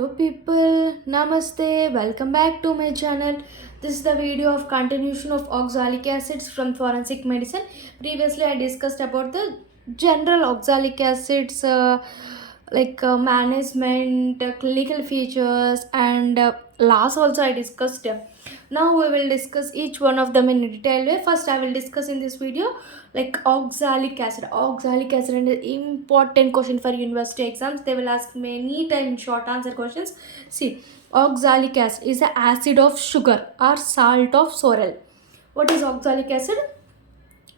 Hello people, namaste, welcome back to my channel. This is the video of continuation of oxalic acids from forensic medicine. Previously I discussed about the general oxalic acids management, clinical features and loss also I discussed. Now we will discuss each one of them in detail way. First I will discuss in this video like oxalic acid. Oxalic acid is an important question for university exams. They will ask many time short answer questions. See, oxalic acid is the acid of sugar or salt of sorrel. What is oxalic acid?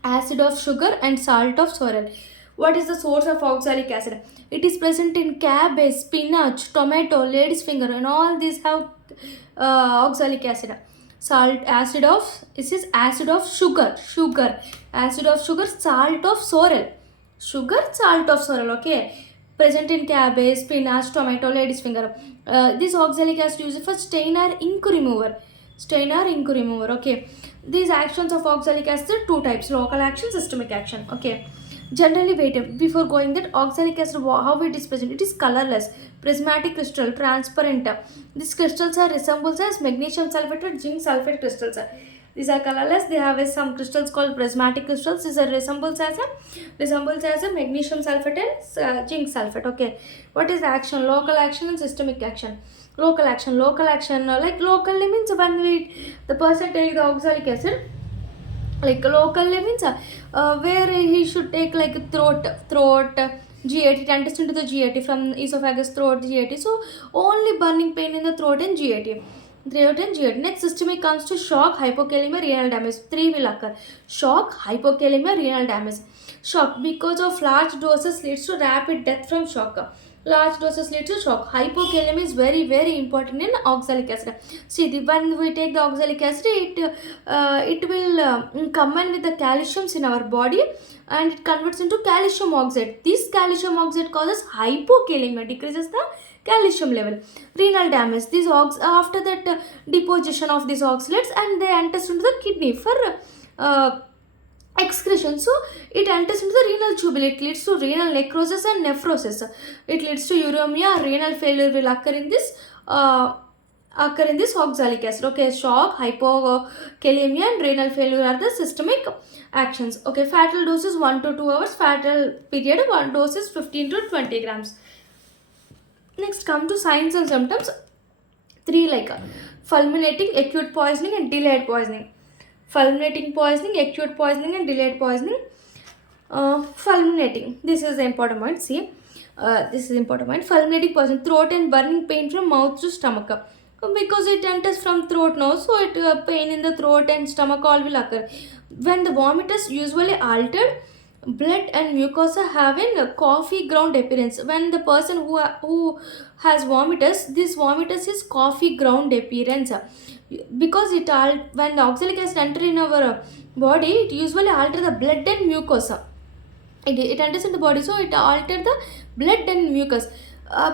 Acid of sugar and salt of sorrel. What is the source of oxalic acid? It is present in cabbage, spinach, tomato, lady's finger, and all these have oxalic acid. Salt, acid of, this is acid of sugar, acid of sugar, salt of sorrel, sugar, salt of sorrel. Okay, present in cabbage, spinach, tomato, lady's finger. This oxalic acid used for stain or ink remover. Stain or ink remover. Okay, these actions of oxalic acid are two types: local action, systemic action. Okay, generally, wait before going that oxalic acid, how it is present? It is colorless, prismatic crystal, transparent. These crystals are resembles as magnesium sulfate or zinc sulfate crystals. These are colorless. They have some crystals called prismatic crystals. These are resembles as a magnesium sulfate and zinc sulfate. Okay, what is the action? Local action and systemic action. Local action, like locally means when the person take the oxalic acid, like locally means where he should take like throat GAT, it enters into the GAT from esophagus, throat, GAT. So only burning pain in the throat and GAT. Throat and GAT. Next, systemic comes to shock, hypokalemia, renal damage. Three will occur: shock, hypokalemia, renal damage. Shock because of large doses leads to rapid death from shock. Large doses lead to shock. Hypokalemia is very very important in oxalic acid. See, when we take the oxalic acid, it will combine with the calciums in our body and it converts into calcium oxide. This calcium oxide causes hypokalemia, decreases the calcium level. Renal damage. These after that deposition of these oxalates and they enters into the kidney for uh, excretion. So it enters into the renal tubule. It leads to renal necrosis and nephrosis. It leads to uremia. Renal failure will occur in this oxalic acid. Okay, shock, hypokalemia and renal failure are the systemic actions. Okay, fatal dose is 1 to 2 hours. Fatal period, one dose is 15 to 20 grams. Next, come to signs and symptoms. Three, like fulminating, acute poisoning and delayed poisoning. Fulminating poisoning, acute poisoning and delayed poisoning. Fulminating, this is the important point. See, this is important point. Fulminating poison, throat and burning pain from mouth to stomach. Because it enters from throat now, so it pain in the throat and stomach all will occur. When the vomit is usually altered, blood and mucosa having a coffee ground appearance. When the person who has vomitus, this vomitus is coffee ground appearance. Because when the oxalic acid enter in our body, it usually alter the blood and mucosa. It enters in the body, so it alter the blood and mucus.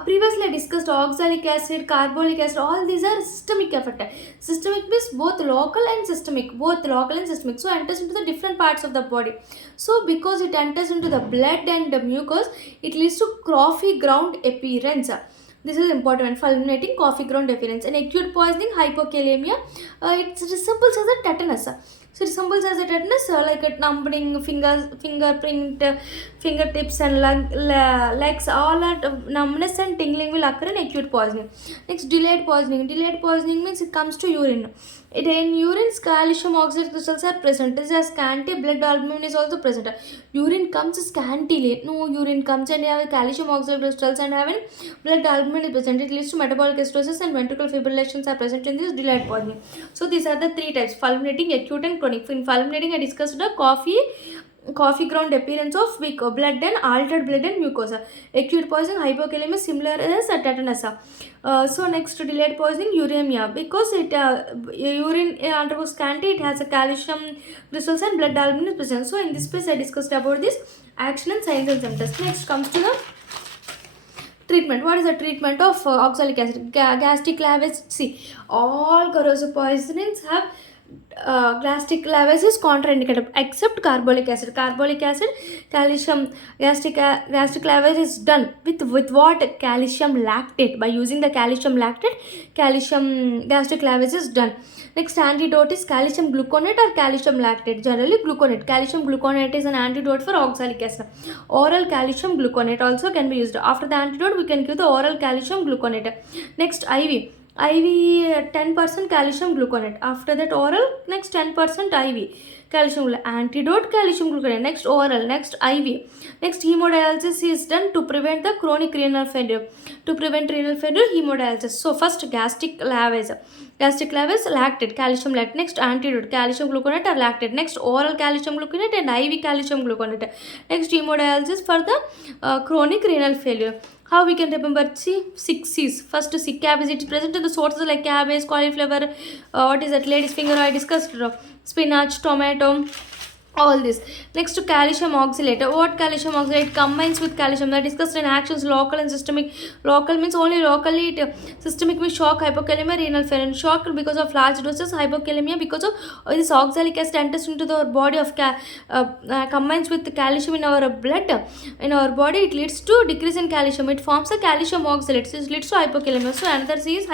Previously I discussed oxalic acid, carbolic acid, all these are systemic effect. Systemic means both local and systemic, so enters into the different parts of the body. So because it enters into the blood and the mucus, it leads to coffee ground appearance. This is important. Fulminating, coffee ground appearance. And acute poisoning, hypokalemia, it resembles as a tetanus. So it resembles as a tetanus, like a numbing, fingerprint, fingertips and legs, all that numbness and tingling will occur in acute poisoning. Next, delayed poisoning. Delayed poisoning means it comes to urine. In urine, calcium oxide crystals are present. This is scanty. Blood albumin is also present. Urine comes scantily. No, urine comes and have calcium oxide crystals and having blood albumin is present. It leads to metabolic acidosis and ventricular fibrillations are present in this delayed poisoning. So these are the three types: fulminating, acute, and chronic. In fulminating, I discussed the coffee ground appearance of weak blood and altered blood and mucosa. Acute poisoning, hypokalemia, similar as a tetanus. So next, delayed poisoning, uremia, because it urine undergoes scanty, it has a calcium crystals and blood albumin is present. So in this place I discussed about this action and signs and symptoms. Next comes to the treatment. What is the treatment of oxalic acid? Gastric lavage. See, all corrosive poisonings have gastric lavage is contraindicated except carbolic acid. Carbolic acid, calcium, gastric lavage is done with what? Calcium lactate. By using the calcium lactate, calcium gastric lavage is done. Next antidote is calcium gluconate or calcium lactate. Generally gluconate. Calcium gluconate is an antidote for oxalic acid. Oral calcium gluconate also can be used. After the antidote, we can give the oral calcium gluconate. Next IV. IV 10% calcium gluconate. After that oral, next 10% IV calcium antidote calcium gluconate. Next oral, next IV. Next hemodialysis is done to prevent the chronic renal failure. To prevent renal failure, hemodialysis. So first gastric lavage. Gastric lavage lactate, calcium lactate. Next antidote calcium gluconate or lactate. Next oral calcium gluconate and IV calcium gluconate. Next hemodialysis for the chronic renal failure. How we can remember? See, 6 C's. First, sick cabbage. It is present in the sources like cabbage, cauliflower, what is that? Lady's finger. I discussed spinach, tomato, all this. Next to calcium oxalate. What calcium oxalate combines with calcium? That discussed in actions local and systemic. Local means only locally. Systemic means shock, hypokalemia, renal failure. Shock because of large doses, hypokalemia because of this oxalic acid enters into the body of combines with the calcium in our blood. In our body, it leads to decrease in calcium. It forms a calcium oxalate. So it leads to hypokalemia. So another C is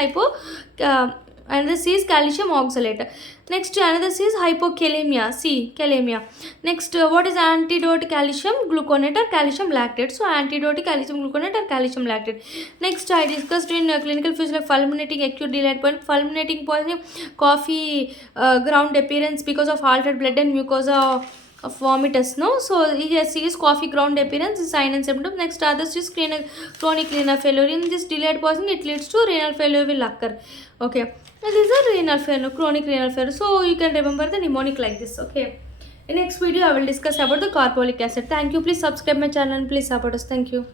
another C is calcium oxalate. Next another C is hypokalemia. C, kalemia. Next what is antidote? Calcium gluconate or calcium lactate. So antidote calcium gluconate or calcium lactate. Next I discussed in clinical physiology fulminating acute delayed point. Fulminating poisoning, coffee ground appearance because of altered blood and mucosa of vomitus. No, so yes, is coffee ground appearance is sign and symptom. Next others is chronic renal failure. In this delayed poisoning, it leads to renal failure will occur. Okay. Now, these are renal failure, chronic renal failure. So you can remember the mnemonic like this. Okay. In next video, I will discuss about the carbolic acid. Thank you. Please subscribe my channel and please support us. Thank you.